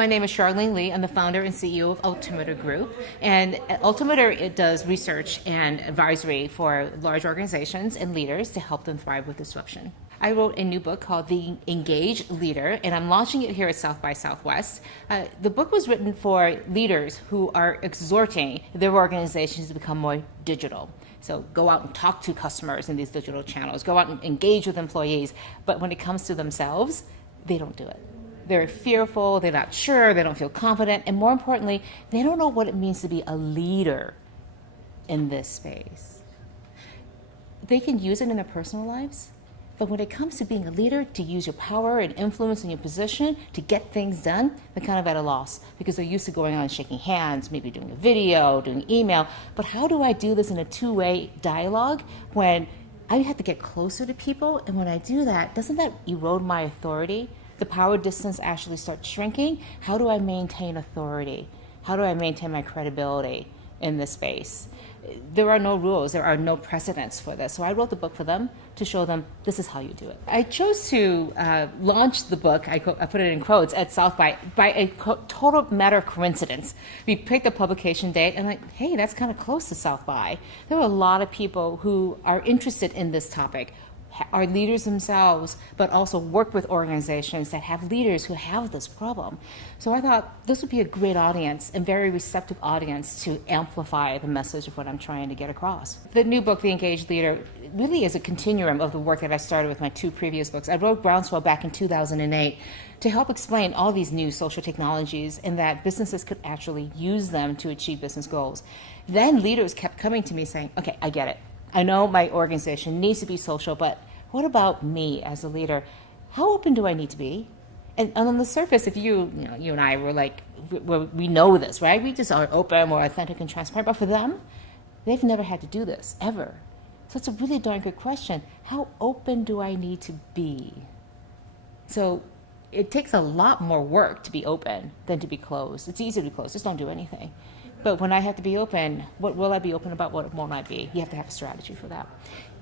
My name is Charlene Li. I'm the founder and CEO of Altimeter Group. And Altimeter, it does research and advisory for large organizations and leaders to help them thrive with disruption. I wrote a new book called The Engaged Leader, and I'm launching it here at South by Southwest. The book was written for leaders who are exhorting their organizations to become more digital. So go out and talk to customers in these digital channels, go out and engage with employees, but when it comes to themselves, they don't do it. They're fearful, they're not sure, they don't feel confident, and more importantly, they don't know what it means to be a leader in this space. They can use it in their personal lives, but when it comes to being a leader, to use your power and influence in your position to get things done, they're kind of at a loss because they're used to going on and shaking hands, maybe doing a video, doing email. But how do I do this in a two-way dialogue when I have to get closer to people? And when I do that, doesn't that erode my authority? The power distance actually starts shrinking. How do I maintain authority? How do I maintain my credibility in this space? There are no rules, there are no precedents for this. So I wrote the book for them to show them this is how you do it. I chose to launch the book, I put it in quotes, at South by a total matter of coincidence. We picked a publication date and hey, that's kind of close to South by. There are a lot of people who are interested in this topic, are leaders themselves, but also work with organizations that have leaders who have this problem. So I thought this would be a great audience and very receptive audience to amplify the message of what I'm trying to get across. The new book, The Engaged Leader, really is a continuum of the work that I started with my two previous books. I wrote Groundswell back in 2008 to help explain all these new social technologies and that businesses could actually use them to achieve business goals. Then leaders kept coming to me saying, okay, I get it. I know my organization needs to be social, but what about me as a leader? How open do I need to be? And on the surface, if you and I were like, we know this, right? We just are open, we're authentic and transparent. But for them, they've never had to do this, ever. So it's a really darn good question. How open do I need to be? So it takes a lot more work to be open than to be closed. It's easy to be closed, just don't do anything. But when I have to be open, what will I be open about? What won't I be? You have to have a strategy for that.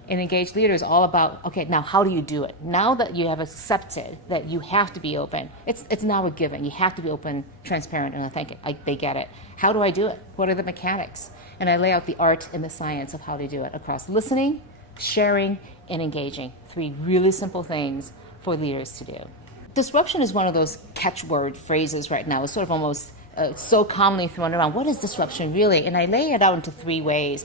An engaged leader is all about, okay, now how do you do it? Now that you have accepted that you have to be open, it's now a given. You have to be open, transparent, and authentic. They get it. How do I do it? What are the mechanics? And I lay out the art and the science of how to do it across listening, sharing, and engaging. 3 really simple things for leaders to do. Disruption is one of those catchword phrases right now. It's sort of almost so commonly thrown around. What is disruption really? And I lay it out into 3 ways.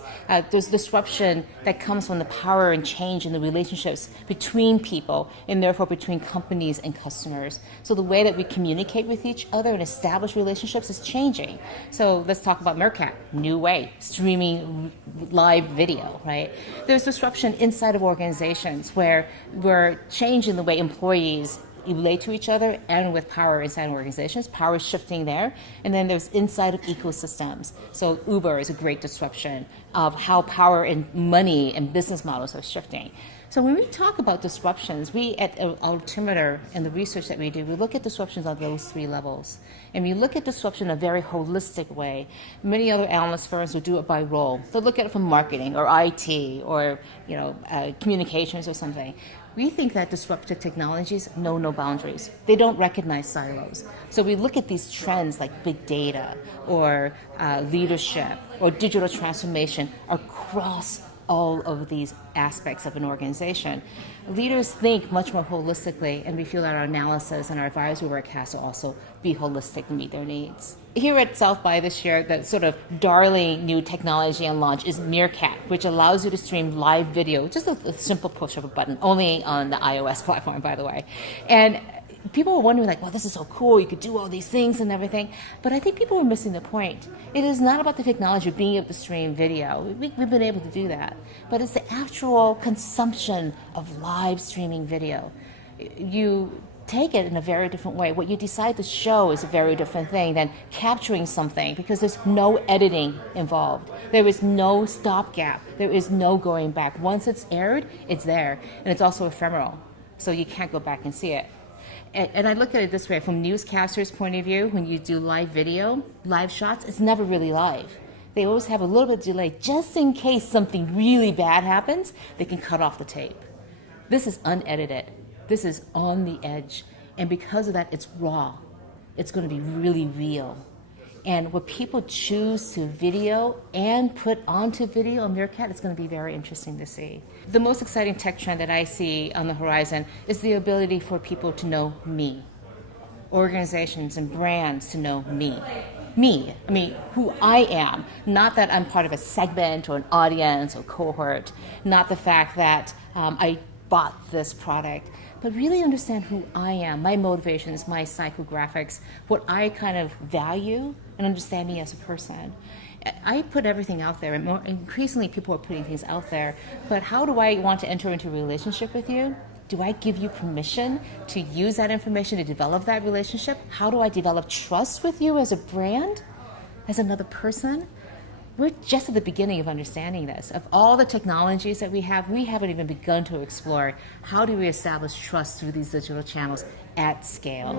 There's disruption that comes from the power and change in the relationships between people and therefore between companies and customers. So the way that we communicate with each other and establish relationships is changing. So let's talk about Meerkat, new way, streaming live video, right? There's disruption inside of organizations where we're changing the way employees relate to each other and with power inside organizations. Power is shifting there. And then there's inside of ecosystems. So Uber is a great disruption of how power and money and business models are shifting. So when we talk about disruptions, we at Altimeter and the research that we do, we look at disruptions on those 3 levels. And we look at disruption in a very holistic way. Many other analyst firms will do it by role. They'll look at it from marketing or IT or communications or something. We think that disruptive technologies know no boundaries. They don't recognize silos. So we look at these trends like big data or leadership or digital transformation across all of these aspects of an organization. Leaders think much more holistically, and we feel that our analysis and our advisory work has to also be holistic and meet their needs. Here at South by this year, the sort of darling new technology and launch is Meerkat, which allows you to stream live video, just a simple push of a button, only on the iOS platform, by the way. And people were wondering, well, this is so cool, you could do all these things and everything. But I think people were missing the point. It is not about the technology of being able to stream video. We've been able to do that. But it's the actual consumption of live streaming video. You take it in a very different way. What you decide to show is a very different thing than capturing something because there's no editing involved. There is no stopgap. There is no going back. Once it's aired, it's there. And it's also ephemeral. So you can't go back and see it. And I look at it this way, from newscasters' point of view, when you do live video, live shots, it's never really live. They always have a little bit of delay, just in case something really bad happens, they can cut off the tape. This is unedited. This is on the edge. And because of that, it's raw. it's going to be really real. And what people choose to video and put onto video on Meerkat, it's going to be very interesting to see. The most exciting tech trend that I see on the horizon is the ability for people to know me. Organizations and brands to know me. Me, I mean, who I am. Not that I'm part of a segment or an audience or cohort. Not the fact that I bought this product. But really understand who I am, my motivations, my psychographics, what I kind of value, and understand me as a person. I put everything out there, and more increasingly people are putting things out there, but how do I want to enter into a relationship with you? Do I give you permission to use that information to develop that relationship? How do I develop trust with you as a brand, as another person? We're just at the beginning of understanding this. Of all the technologies that we haven't even begun to explore how do we establish trust through these digital channels at scale.